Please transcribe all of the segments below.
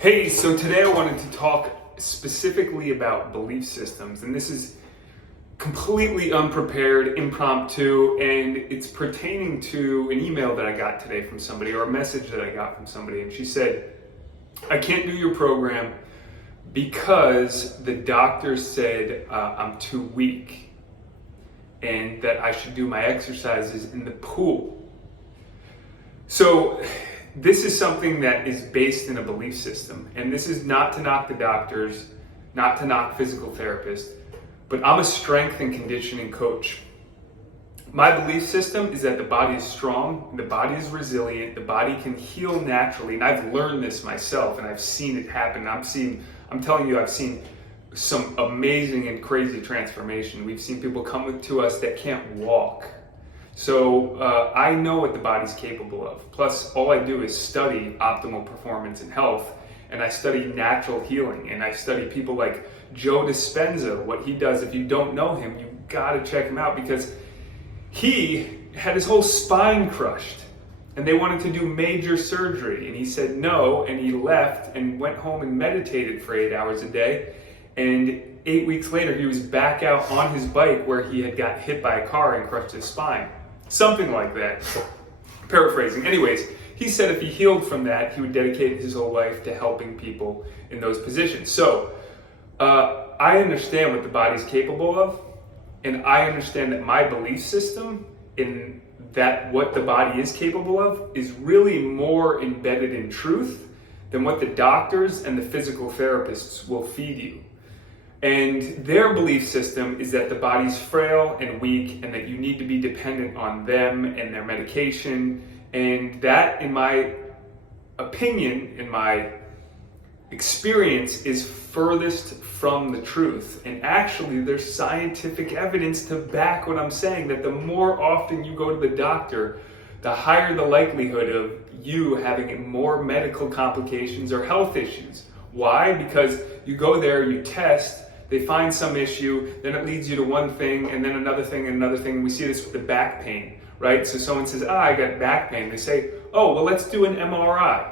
Hey, so today I wanted to talk specifically about belief systems, and this is completely unprepared, impromptu, and it's pertaining to an email that I got today from somebody, or a message that I got from somebody, and she said, I can't do your program because the doctor said I'm too weak and that I should do my exercises in the pool. So this is something that is based in a belief system, and this is not to knock the doctors, not to knock physical therapists, but I'm a strength and conditioning coach. My belief system is that the body is strong, the body is resilient, the body can heal naturally, and I've learned this myself, and I've seen it happen. I'm telling you, I've seen some amazing and crazy transformation. We've seen people come to us that can't walk. So I know what the body's capable of. Plus, all I do is study optimal performance and health, and I study natural healing, and I study people like Joe Dispenza, what he does. If you don't know him, you gotta check him out, because he had his whole spine crushed, and they wanted to do major surgery, and he said no, and he left and went home and meditated for 8 hours a day, and 8 weeks later, he was back out on his bike where he had got hit by a car and crushed his spine. Something like that. Paraphrasing. Anyways, he said if he healed from that, he would dedicate his whole life to helping people in those positions. So, I understand what the body's capable of, and I understand that my belief system in that what the body is capable of is really more embedded in truth than what the doctors and the physical therapists will feed you. And their belief system is that the body's frail and weak and that you need to be dependent on them and their medication. And that, in my opinion, in my experience, is furthest from the truth. And actually, there's scientific evidence to back what I'm saying, that the more often you go to the doctor, the higher the likelihood of you having more medical complications or health issues. Why? Because you go there, you test, they find some issue, then it leads you to one thing, and then another thing, and another thing. We see this with the back pain, right? So someone says, I got back pain. They say, oh, well, let's do an MRI.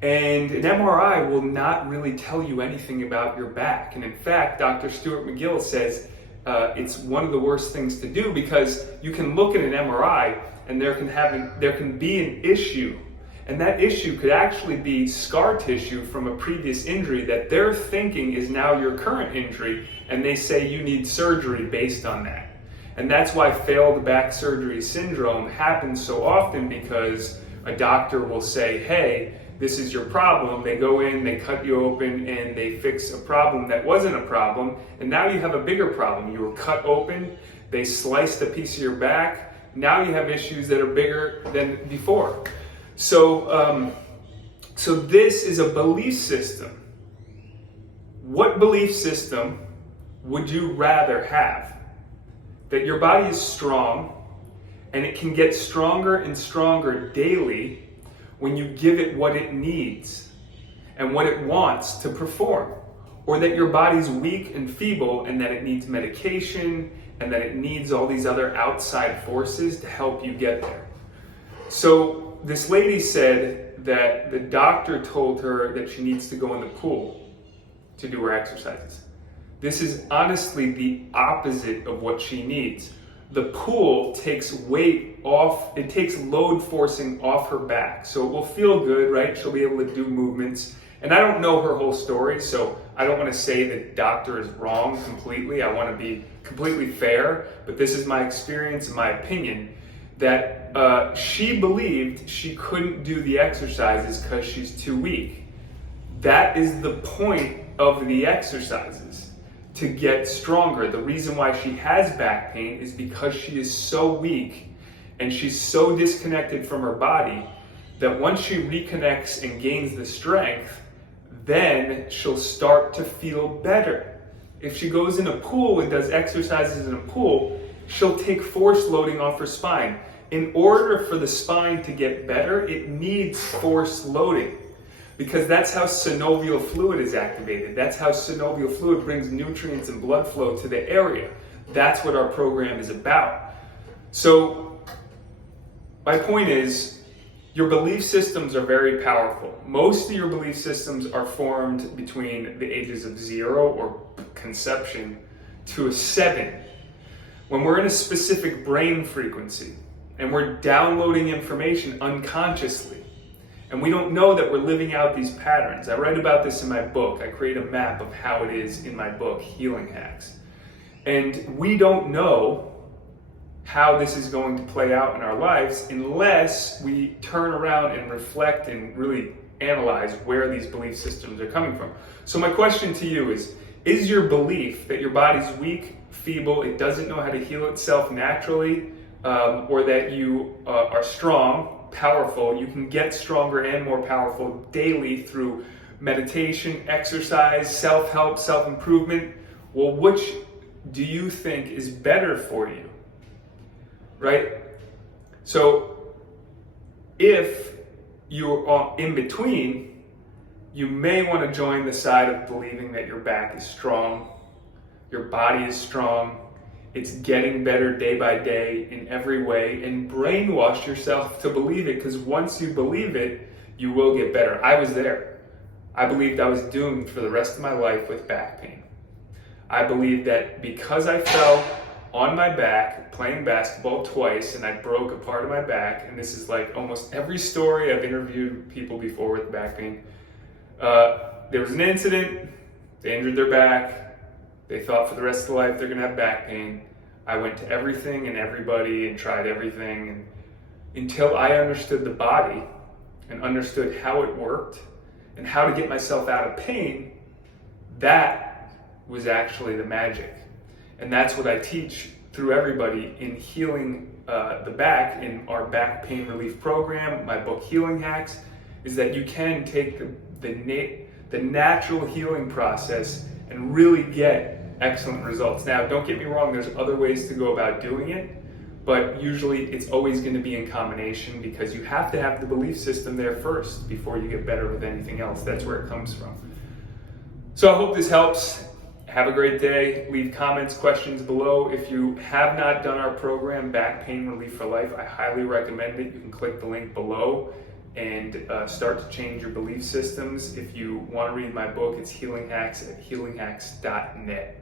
And an MRI will not really tell you anything about your back. And in fact, Dr. Stuart McGill says it's one of the worst things to do, because you can look at an MRI and there can be an issue. And that issue could actually be scar tissue from a previous injury that they're thinking is now your current injury, and they say you need surgery based on that. And that's why failed back surgery syndrome happens so often, because a doctor will say, hey, this is your problem. They go in, they cut you open, and they fix a problem that wasn't a problem, and now you have a bigger problem. You were cut open, they sliced a piece of your back, now you have issues that are bigger than before. So this is a belief system. What belief system would you rather have? That your body is strong, and it can get stronger and stronger daily when you give it what it needs and what it wants to perform? Or that your body's weak and feeble, and that it needs medication, and that it needs all these other outside forces to help you get there? So this lady said that the doctor told her that she needs to go in the pool to do her exercises. This is honestly the opposite of what she needs. The pool takes weight off, it takes load forcing off her back. So it will feel good, right? She'll be able to do movements. And I don't know her whole story, so I don't want to say the doctor is wrong completely. I want to be completely fair, but this is my experience and my opinion, that she believed she couldn't do the exercises because she's too weak. That is the point of the exercises, to get stronger. The reason why she has back pain is because she is so weak and she's so disconnected from her body that once she reconnects and gains the strength, then she'll start to feel better. If she goes in a pool and does exercises in a pool, she'll take force loading off her spine. In order for the spine to get better, it needs force loading, because that's how synovial fluid is activated. That's how synovial fluid brings nutrients and blood flow to the area. That's what our program is about. So my point is, Your belief systems are very powerful. Most of your belief systems are formed between the ages of 0 or conception to a 7. When we're in a specific brain frequency and we're downloading information unconsciously, and we don't know that we're living out these patterns. I write about this in my book. I create a map of how it is in my book, Healing Hacks. And we don't know how this is going to play out in our lives unless we turn around and reflect and really analyze where these belief systems are coming from. So my question to you is your belief that your body's weak, feeble, it doesn't know how to heal itself naturally, or that you are strong, powerful, you can get stronger and more powerful daily through meditation, exercise, self-help, self-improvement? Well, which do you think is better for you? Right? So if you're in between, you may want to join the side of believing that your back is strong, your body is strong, it's getting better day by day in every way, and brainwash yourself to believe it, because once you believe it, you will get better. I was there. I believed I was doomed for the rest of my life with back pain. I believed that because I fell on my back playing basketball twice and I broke a part of my back, and this is like almost every story I've interviewed people before with back pain. There was an incident, they injured their back, they thought for the rest of their life they're gonna have back pain. I went to everything and everybody and tried everything, and until I understood the body and understood how it worked and how to get myself out of pain, that was actually the magic. And that's what I teach through everybody in healing the back in our back pain relief program, my book Healing Hacks, is that you can take the natural healing process and really get excellent results. Now, don't get me wrong, there's other ways to go about doing it, but usually it's always going to be in combination, because you have to have the belief system there first before you get better with anything else. That's where it comes from. So I hope this helps. Have a great day. Leave comments, questions below. If you have not done our program, Back Pain Relief for Life, I highly recommend it. You can click the link below and start to change your belief systems. If you want to read my book, it's Healing Hacks at healinghacks.net.